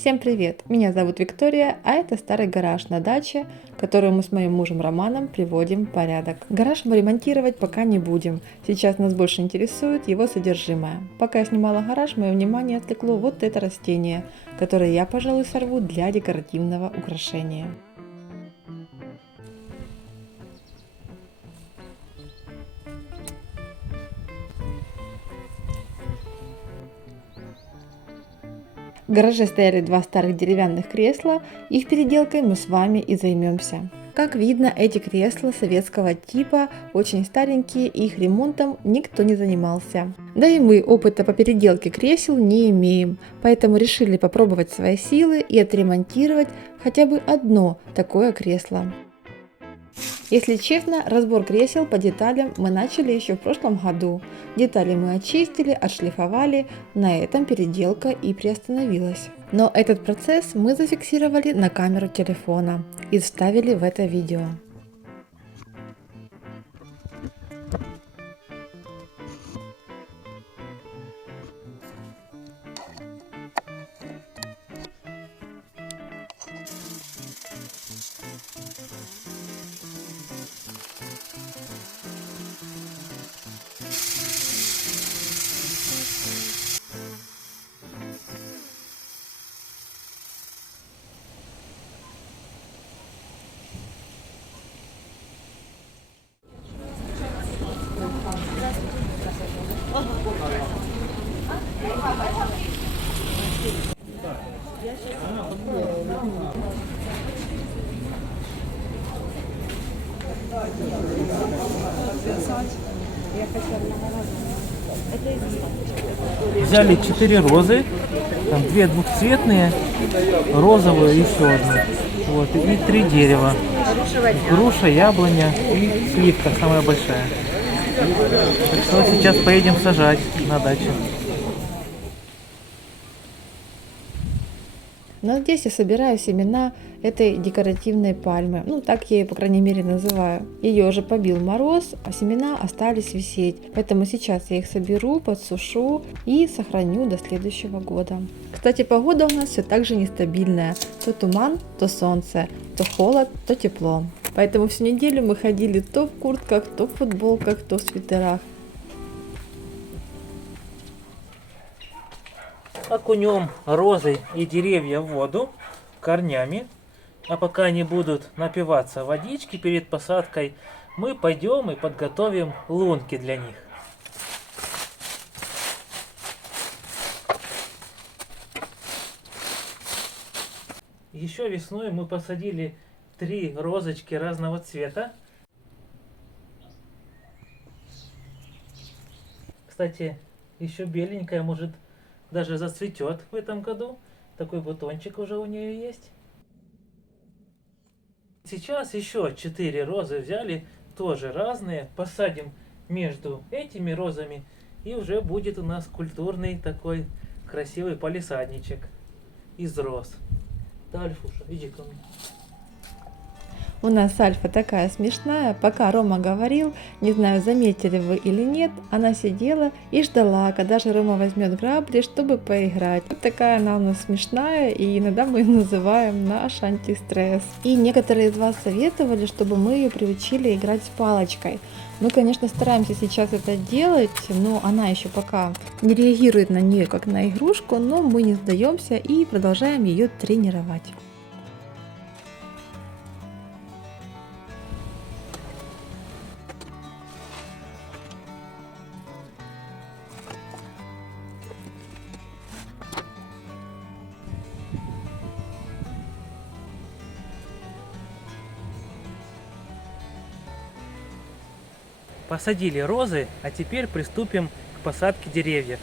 Всем привет! Меня зовут Виктория, а это старый гараж на даче, который мы с моим мужем Романом приводим в порядок. Гараж мы ремонтировать пока не будем. Сейчас нас больше интересует его содержимое. Пока я снимала гараж, мое внимание отвлекло вот это растение, которое я, пожалуй, сорву для декоративного украшения. В гараже стояли два старых деревянных кресла, их переделкой мы с вами и займемся. Как видно, эти кресла советского типа очень старенькие, и их ремонтом никто не занимался. Да и мы опыта по переделке кресел не имеем, поэтому решили попробовать свои силы и отремонтировать хотя бы одно такое кресло. Если честно, разбор кресел по деталям мы начали еще в прошлом году. Детали мы очистили, отшлифовали, на этом переделка и приостановилась. Но этот процесс мы зафиксировали на камеру телефона и вставили в это видео. Взяли 4 розы, там 2 двухцветные, розовую и еще одну. Вот, и 3 дерева. Груша, яблоня и сливка самая большая. Так что сейчас поедем сажать на даче. Но здесь я собираю семена этой декоративной пальмы. Ну, так я ее, по крайней мере, называю. Ее уже побил мороз, а семена остались висеть. Поэтому сейчас я их соберу, подсушу и сохраню до следующего года. Кстати, погода у нас все так же нестабильная. То туман, то солнце, то холод, то тепло. Поэтому всю неделю мы ходили то в куртках, то в футболках, то в свитерах. Окунем розы и деревья в воду корнями. А пока они будут напиваться водички перед посадкой, мы пойдем и подготовим лунки для них. Еще весной мы посадили 3 розочки разного цвета. Кстати, еще беленькая может даже зацветет в этом году. Такой бутончик уже у нее есть. Сейчас еще 4 розы взяли, тоже разные. Посадим между этими розами, и уже будет у нас культурный такой красивый палисадничек из роз. Да, Альфуша, иди ко мне. У нас Альфа такая смешная, пока Рома говорил, не знаю, заметили вы или нет, она сидела и ждала, когда же Рома возьмет грабли, чтобы поиграть. Вот такая она у нас смешная, и иногда мы ее называем наш антистресс. И некоторые из вас советовали, чтобы мы ее приучили играть с палочкой. Мы, конечно, стараемся сейчас это делать, но она еще пока не реагирует на нее как на игрушку, но мы не сдаемся и продолжаем ее тренировать. Посадили розы, а теперь приступим к посадке деревьев.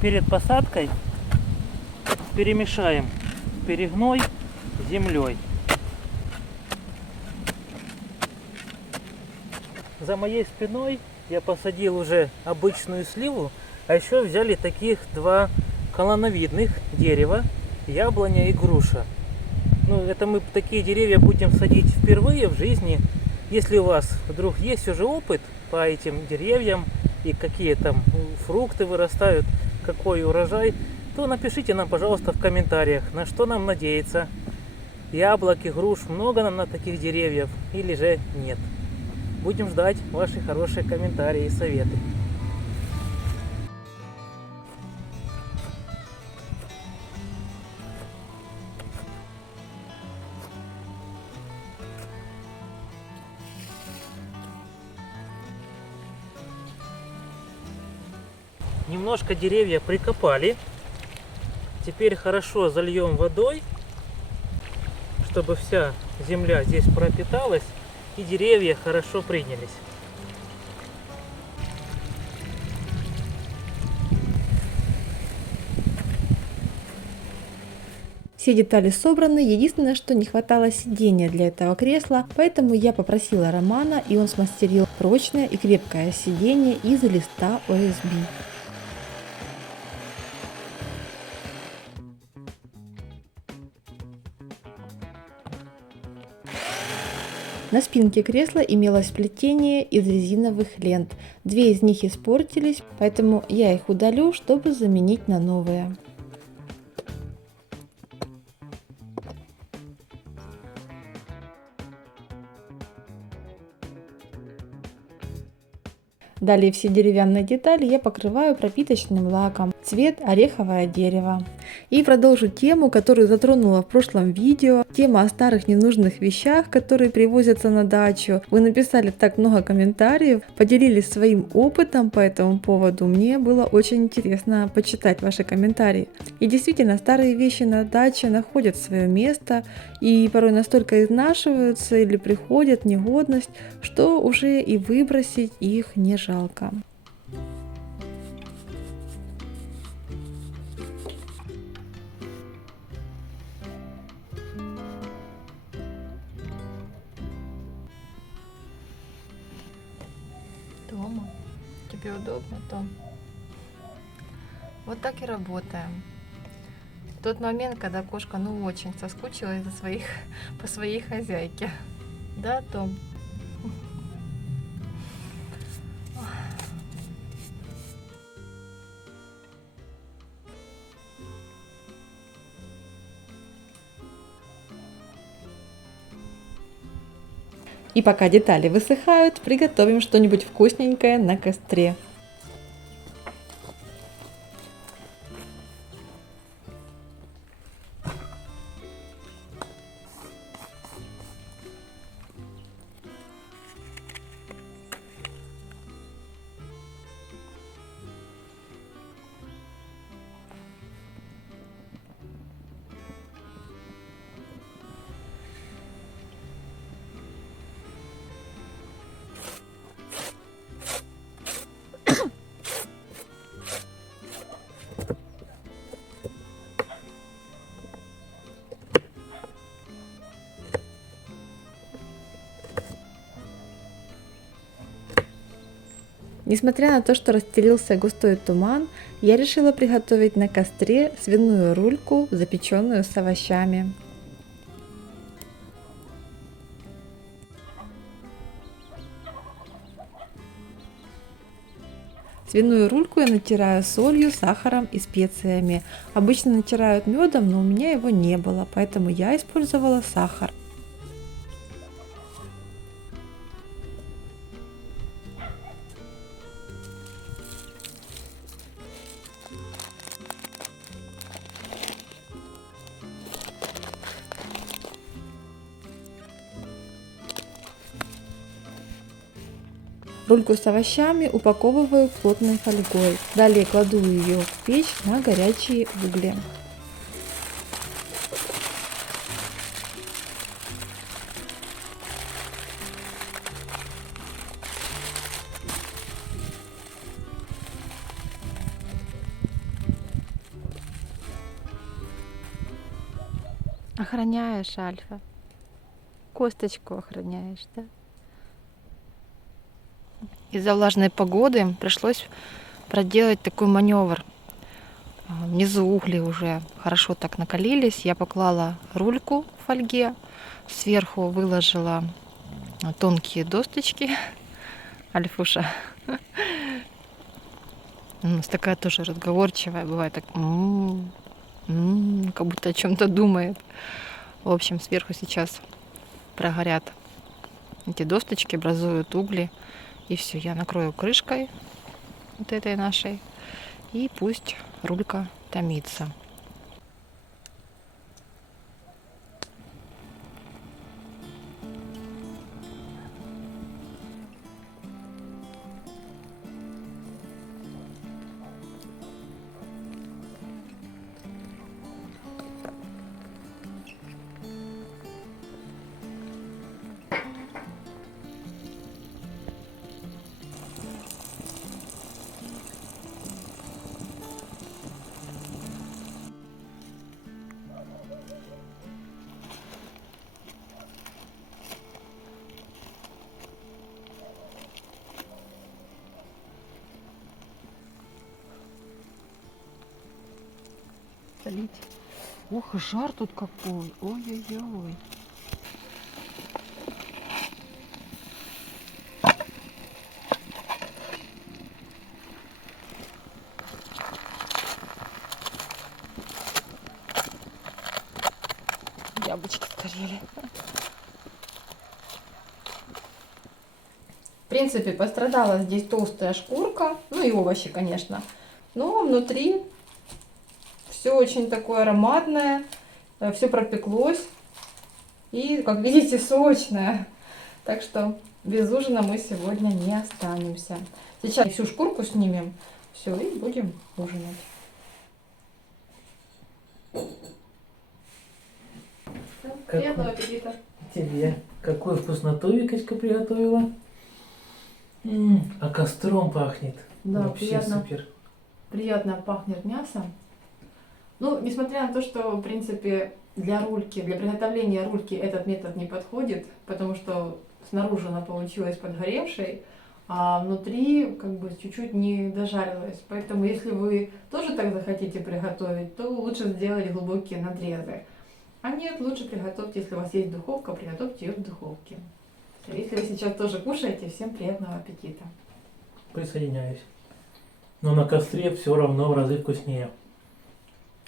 Перед посадкой перемешаем перегной с землей. За моей спиной я посадил уже обычную сливу, а еще взяли таких два колоновидных дерева, яблоня и груша. Ну, это мы такие деревья будем садить впервые в жизни. Если у вас вдруг есть уже опыт по этим деревьям и какие там фрукты вырастают, какой урожай, то напишите нам, пожалуйста, в комментариях, на что нам надеяться. Яблок и груш много нам на таких деревьев или же нет. Будем ждать ваши хорошие комментарии и советы. Немножко деревья прикопали. Теперь хорошо зальем водой, чтобы вся земля здесь пропиталась и деревья хорошо принялись. Все детали собраны, единственное, что не хватало сидения для этого кресла, поэтому я попросила Романа, и он смастерил прочное и крепкое сиденье из листа ОСБ. На спинке кресла имелось плетение из резиновых лент. Две из них испортились, поэтому я их удалю, чтобы заменить на новые. Далее все деревянные детали я покрываю пропиточным лаком. Цвет ореховое дерево. И продолжу тему, которую затронула в прошлом видео. Тема о старых ненужных вещах, которые привозятся на дачу. Вы написали так много комментариев, поделились своим опытом по этому поводу. Мне было очень интересно почитать ваши комментарии. И действительно, старые вещи на даче находят свое место и порой настолько изнашиваются или приходят в негодность, что уже и выбросить их не жалко. Тома, тебе удобно, Том? Вот так и работаем. В тот момент, когда кошка очень соскучилась по своей хозяйке. Да, Том? И пока детали высыхают, приготовим что-нибудь вкусненькое на костре. Несмотря на то, что расстелился густой туман, я решила приготовить на костре свиную рульку, запеченную с овощами. Свиную рульку я натираю солью, сахаром и специями. Обычно натирают медом, но у меня его не было, поэтому я использовала сахар. Рульку с овощами упаковываю плотной фольгой. Далее кладу ее в печь на горячие угли. Охраняешь, Альфа. Косточку охраняешь, да? Из-за влажной погоды пришлось проделать такой маневр. Внизу угли уже хорошо так накалились. Я поклала рульку в фольге, сверху выложила тонкие досточки. Альфуша у нас такая тоже разговорчивая, бывает так, как будто о чем-то думает. В общем, сверху сейчас прогорят эти досточки, образуют угли. И все, я накрою крышкой вот этой нашей. И пусть рулька томится. Солить. Ох, жар тут какой. Ой-ой-ой. Яблочки сгорели. В принципе, пострадала здесь толстая шкурка, ну и овощи, конечно. Но внутри все очень такое ароматное, все пропеклось и, как видите, сочное. Так что без ужина мы сегодня не останемся. Сейчас всю шкурку снимем, все, и будем ужинать. Приятного аппетита! Тебе. Какую вкусноту Викочка приготовила. А костром пахнет. Да, вообще приятно. супер. Приятно пахнет мясом. Ну, несмотря на то, что, в принципе, для приготовления рульки этот метод не подходит, потому что снаружи она получилась подгоревшей, а внутри как бы чуть-чуть не дожарилась. Поэтому, если вы тоже так захотите приготовить, то лучше сделать глубокие надрезы. А нет, лучше приготовьте, если у вас есть духовка, приготовьте ее в духовке. Если вы сейчас тоже кушаете, всем приятного аппетита. Присоединяюсь. Но на костре все равно в разы вкуснее.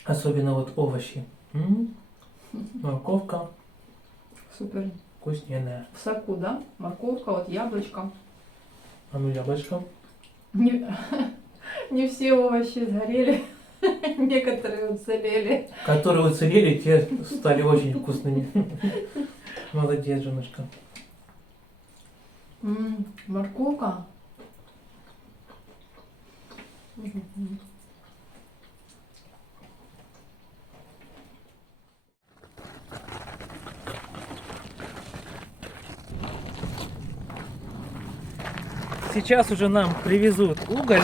Особенно вот овощи. Морковка Супер. вкусненная. В соку, да? Морковка, вот яблочко. А ну яблочко. Не все овощи сгорели, некоторые уцелели. Которые уцелели, те стали очень вкусными. Молодец, женушка. Морковка. Сейчас уже нам привезут уголь,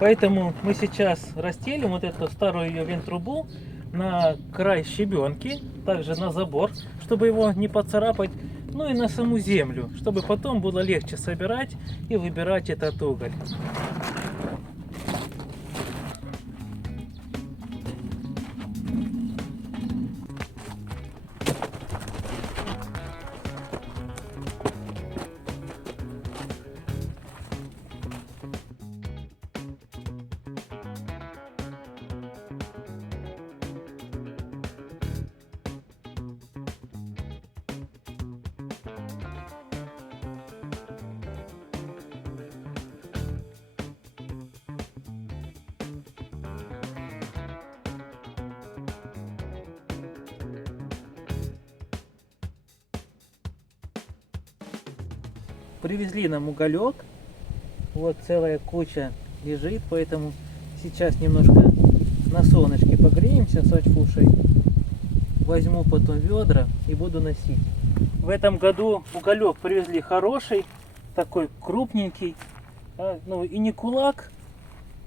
поэтому мы сейчас расстелим вот эту старую ее вентрубу на край щебенки, также на забор, чтобы его не поцарапать, ну и на саму землю, чтобы потом было легче собирать и выбирать этот уголь. Привезли нам уголек, вот целая куча лежит, поэтому сейчас немножко на солнышке погреемся с Альфушей. Возьму потом ведра и буду носить. В этом году уголек привезли хороший, такой крупненький, да, ну и не кулак,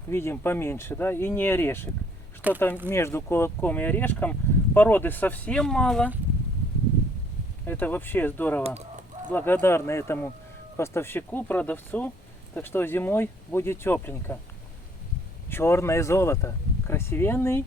видим поменьше, да, и не орешек. Что-то между кулаком и орешком. Породы совсем мало. Это вообще здорово. Благодарны этому поставщику, продавцу. Так что зимой будет тепленько. Черное золото. Красивенный.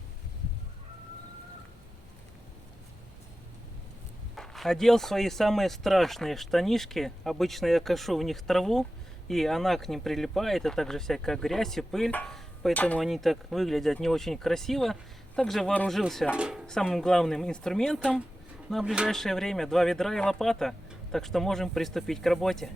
Одел свои самые страшные штанишки. Обычно я кашу в них траву, и она к ним прилипает, а также всякая грязь и пыль. Поэтому они так выглядят не очень красиво. Также вооружился самым главным инструментом на ближайшее время. 2 ведра и лопата. Так что можем приступить к работе.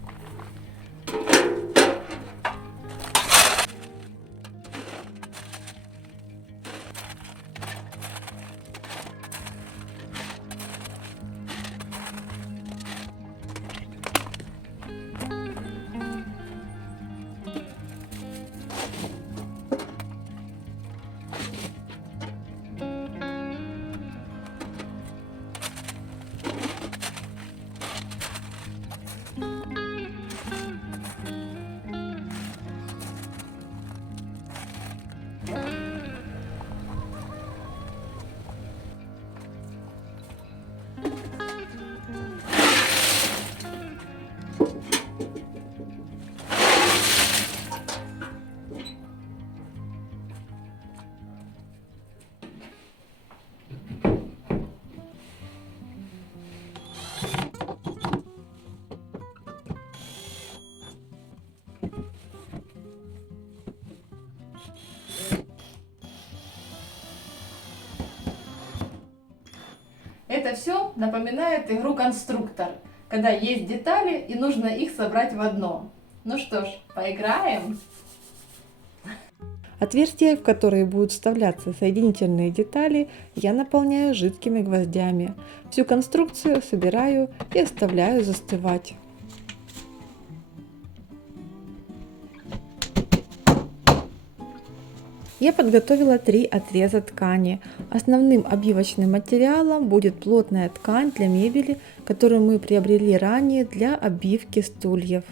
Это все напоминает игру «Конструктор», когда есть детали и нужно их собрать в одно. Ну что ж, поиграем? Отверстия, в которые будут вставляться соединительные детали, я наполняю жидкими гвоздями. Всю конструкцию собираю и оставляю застывать. Я подготовила 3 отреза ткани. Основным обивочным материалом будет плотная ткань для мебели, которую мы приобрели ранее для обивки стульев.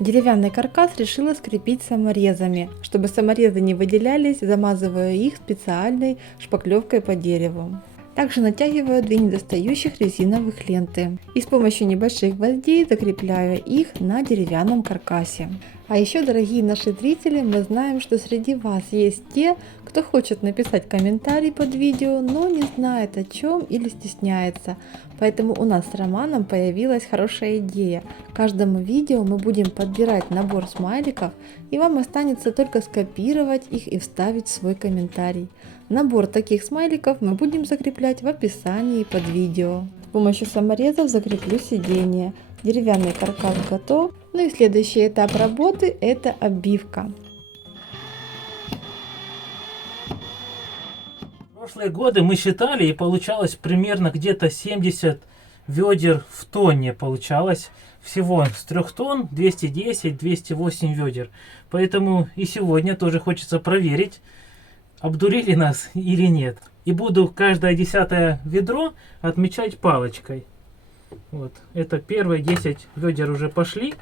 Деревянный каркас решила скрепить саморезами. Чтобы саморезы не выделялись, замазываю их специальной шпаклевкой по дереву. Также натягиваю 2 недостающих резиновых ленты и с помощью небольших гвоздей закрепляю их на деревянном каркасе. А еще, дорогие наши зрители, мы знаем, что среди вас есть те, кто хочет написать комментарий под видео, но не знает о чем или стесняется. Поэтому у нас с Романом появилась хорошая идея. К каждому видео мы будем подбирать набор смайликов, и вам останется только скопировать их и вставить свой комментарий. Набор таких смайликов мы будем закреплять в описании под видео. С помощью саморезов закреплю сиденье. Деревянный каркас готов. Ну и следующий этап работы — это обивка. В прошлые годы мы считали, и получалось примерно где-то 70 ведер в тонне получалось. Всего с 3 тонн 210-208 ведер. Поэтому и сегодня тоже хочется проверить, обдурили нас или нет. И буду каждое 10-е ведро отмечать палочкой. Вот. Это первые 10 ведер уже пошли.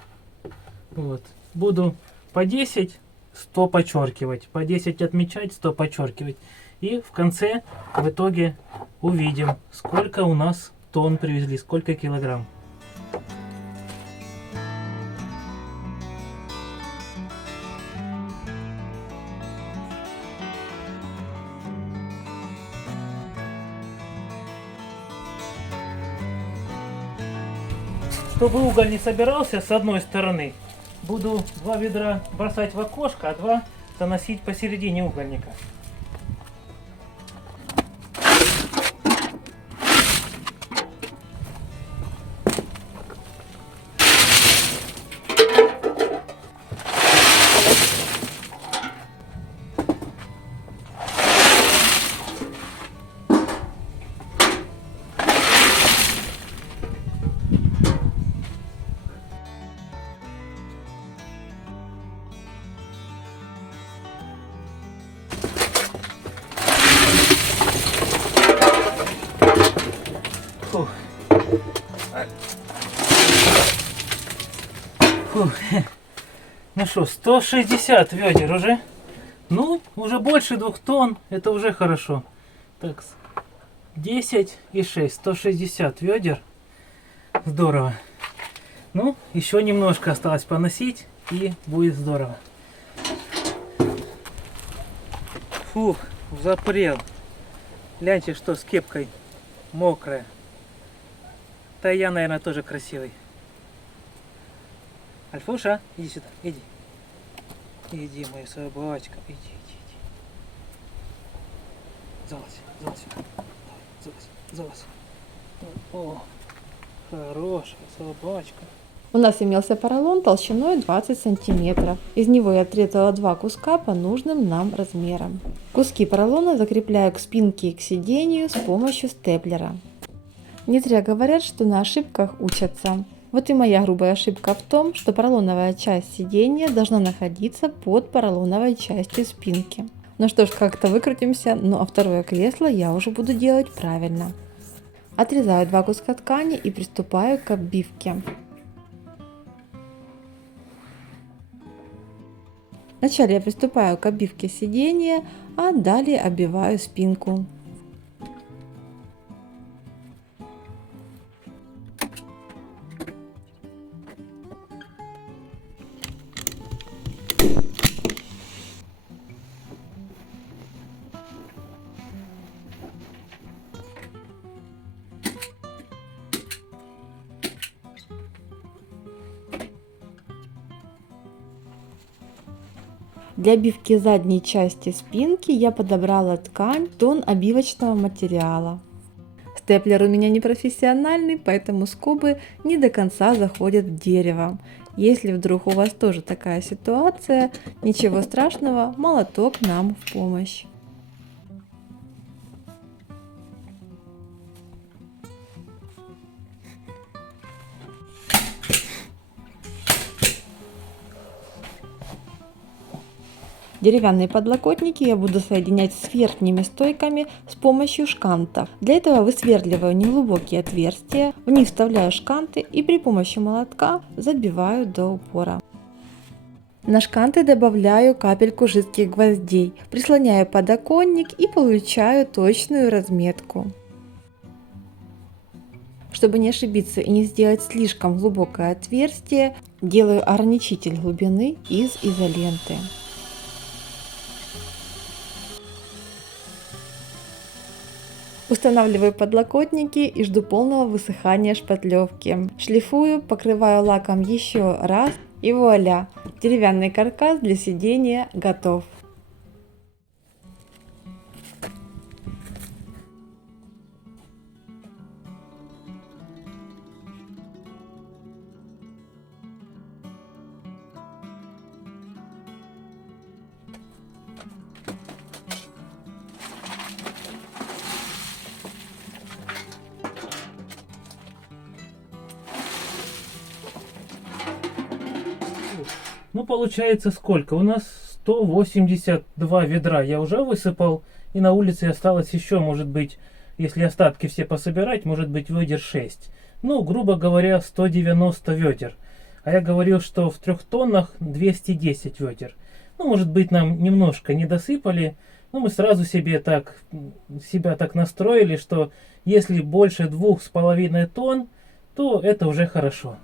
Вот. Буду по 10, 100 подчеркивать. По 10 отмечать, 100 подчеркивать. И в конце, в итоге, увидим, сколько у нас тонн привезли, сколько килограмм. Чтобы уголь не собирался с одной стороны, буду 2 ведра бросать в окошко, а 2 заносить посередине угольника. Фух. Фух. Ну что, 160 ведер уже. Ну, уже больше 2 тонн. Это уже хорошо. Так, 10 и 6, 160 ведер. Здорово. Ну, еще немножко осталось поносить, и будет здорово. Фух, запрел. Гляньте, что с кепкой мокрая. Да и я, наверное, тоже красивый. Альфуша, иди сюда, иди. Иди, моя собачка, иди, иди, иди. Залазь, залазь сюда. Давай, залазь, залазь. О, хорошая собачка. У нас имелся поролон толщиной 20 сантиметров. Из него я отрезала два куска по нужным нам размерам. Куски поролона закрепляю к спинке и к сидению с помощью степлера. Не зря говорят, что на ошибках учатся. Вот и моя грубая ошибка в том, что поролоновая часть сидения должна находиться под поролоновой частью спинки. Ну что ж, как-то выкрутимся, ну а второе кресло я уже буду делать правильно. Отрезаю два куска ткани и приступаю к оббивке. Вначале я приступаю к оббивке сидения, а далее оббиваю спинку. Для обивки задней части спинки я подобрала ткань тон обивочного материала. Степлер у меня не профессиональный, поэтому скобы не до конца заходят в дерево. Если вдруг у вас тоже такая ситуация, ничего страшного, молоток нам в помощь. Деревянные подлокотники я буду соединять с верхними стойками с помощью шкантов. Для этого высверливаю неглубокие отверстия, в них вставляю шканты и при помощи молотка забиваю до упора. На шканты добавляю капельку жидких гвоздей, прислоняю подоконник и получаю точную разметку. Чтобы не ошибиться и не сделать слишком глубокое отверстие, делаю ограничитель глубины из изоленты. Устанавливаю подлокотники и жду полного высыхания шпатлевки. Шлифую, покрываю лаком еще раз и вуаля! Деревянный каркас для сидения готов. Ну, получается сколько? У нас 182 ведра я уже высыпал. И на улице осталось еще, может быть, если остатки все пособирать, может быть, ведер 6. Ну, грубо говоря, 190 ведер. А я говорил, что в 3 тоннах 210 ведер. Ну, может быть, нам немножко не досыпали. Но мы сразу себя так настроили, что если больше 2,5 тонн, то это уже хорошо.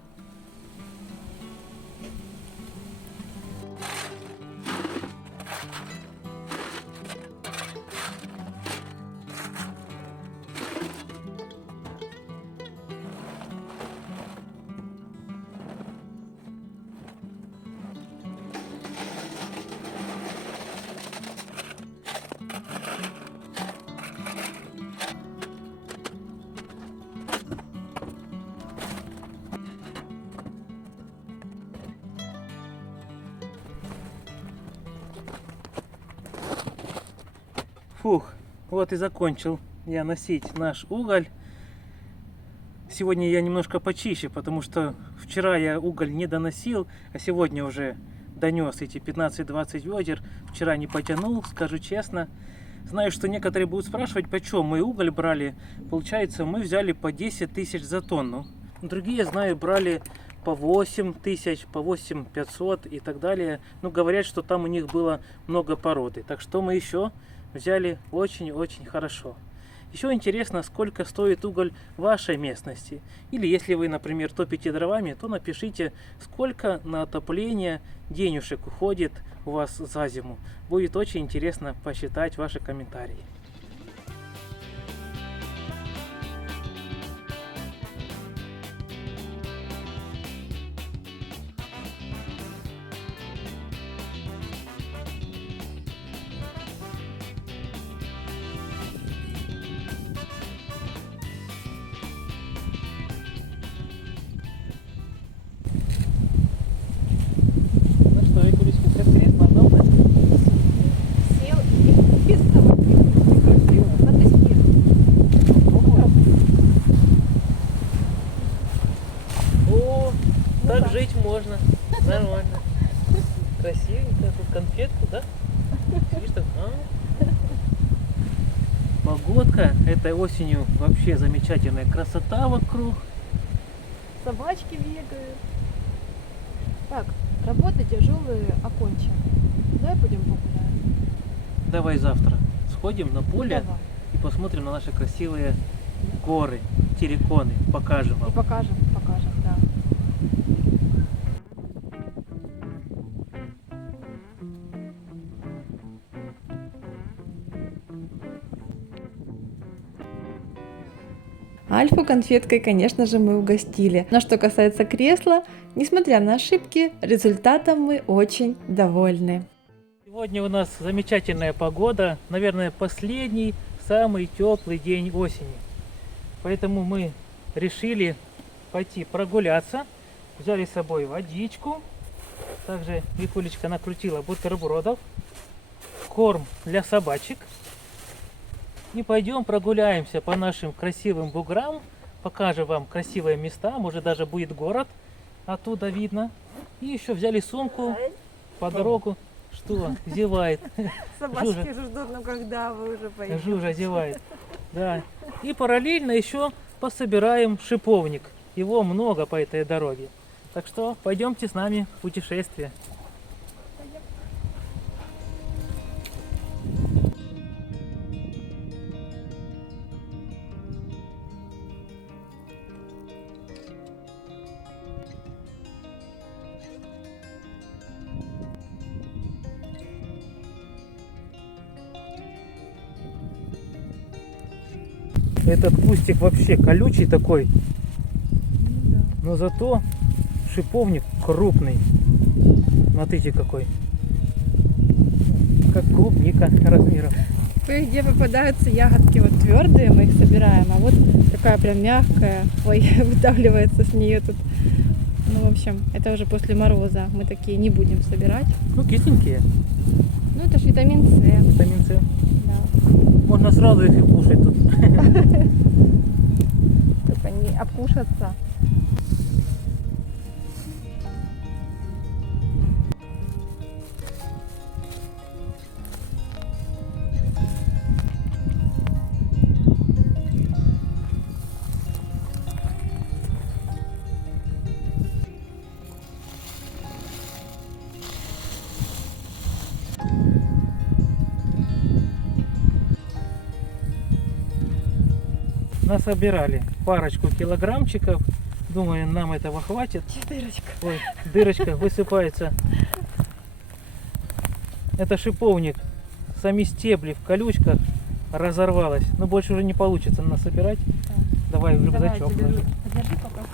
Фух, вот и закончил я носить наш уголь. Сегодня я немножко почище, потому что вчера я уголь не доносил, а сегодня уже донес эти 15-20 ведер. Вчера не потянул, скажу честно. Знаю, что некоторые будут спрашивать, почем мы уголь брали. Получается, мы взяли по 10 тысяч за тонну. Другие, знаю, брали по 8 тысяч, по 8 500 и так далее. Но говорят, что там у них было много породы. Так что мы еще взяли очень-очень хорошо. Еще интересно, сколько стоит уголь в вашей местности. Или если вы, например, топите дровами, то напишите, сколько на отопление денежек уходит у вас за зиму. Будет очень интересно посчитать ваши комментарии. Ну что, Викулечка, как кресло удобно? Сел и без самокритики. Красиво. О, так да. жить можно. Нормально. Красивенько. Тут конфетку, да? Видишь, так, Погодка этой осенью вообще замечательная. Красота вокруг. Собачки бегают. Так, работы тяжелые окончены. Давай пойдем погуляем. Давай завтра сходим на поле Давай. и посмотрим на наши красивые горы, терриконы. Покажем И вам. покажем, да. Альфу конфеткой, конечно же, мы угостили. Но что касается кресла, несмотря на ошибки, результатом мы очень довольны. Сегодня у нас замечательная погода. Наверное, последний, самый теплый день осени. Поэтому мы решили пойти прогуляться. Взяли с собой водичку. Также Викулечка накрутила бутербродов. Корм для собачек. И пойдем прогуляемся по нашим красивым буграм. Покажем вам красивые места. Может, даже будет город. Оттуда видно. И еще взяли сумку по дорогу. Что? Зевает. Собачки же ждут, ну когда вы уже поедете. Жужа зевает. Да. И параллельно еще пособираем шиповник. Его много по этой дороге. Так что пойдемте с нами в путешествие. Этот кустик вообще колючий такой, но зато шиповник крупный. Смотрите какой. Как клубника размером. Кое-где попадаются ягодки вот твердые, мы их собираем, а вот такая прям мягкая, ой, выдавливается с нее тут. Ну, в общем, это уже после мороза, мы такие не будем собирать. Ну, кисленькие. Ну, это ж витамин С. Витамин С. Да. Можно сразу их и кушать тут. Только не обкушаться. Насобирали парочку килограммчиков. Думаю, нам этого хватит. Дырочка. Ой, дырочка высыпается. Это шиповник. Сами стебли в колючках разорвалось. Но больше уже не получится насобирать. Давай в рюкзачок. Давай, ложи. подержи пока свой.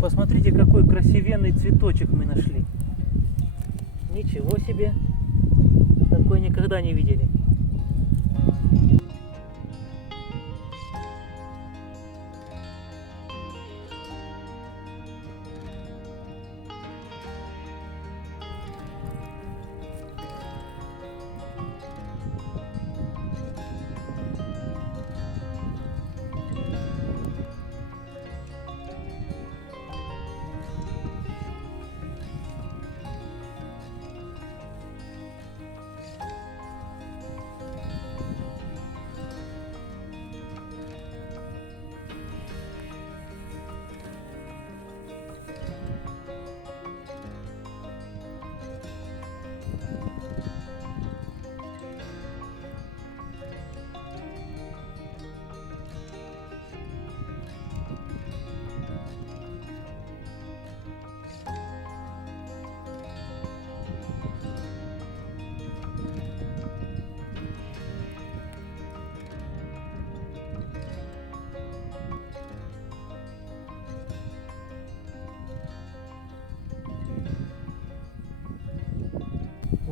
Посмотрите, какой красивенный цветочек мы нашли. Ничего себе. Такой никогда не видели.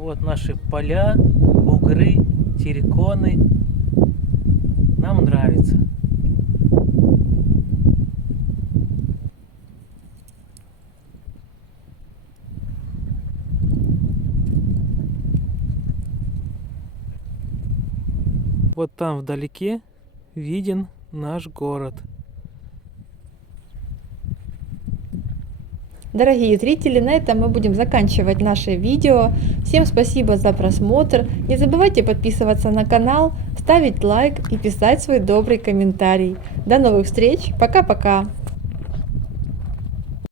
Вот наши поля, бугры, терриконы. Нам нравится. Вот там вдалеке виден наш город. Дорогие зрители, на этом мы будем заканчивать наше видео. Всем спасибо за просмотр. Не забывайте подписываться на канал, ставить лайк и писать свой добрый комментарий. До новых встреч. Пока-пока.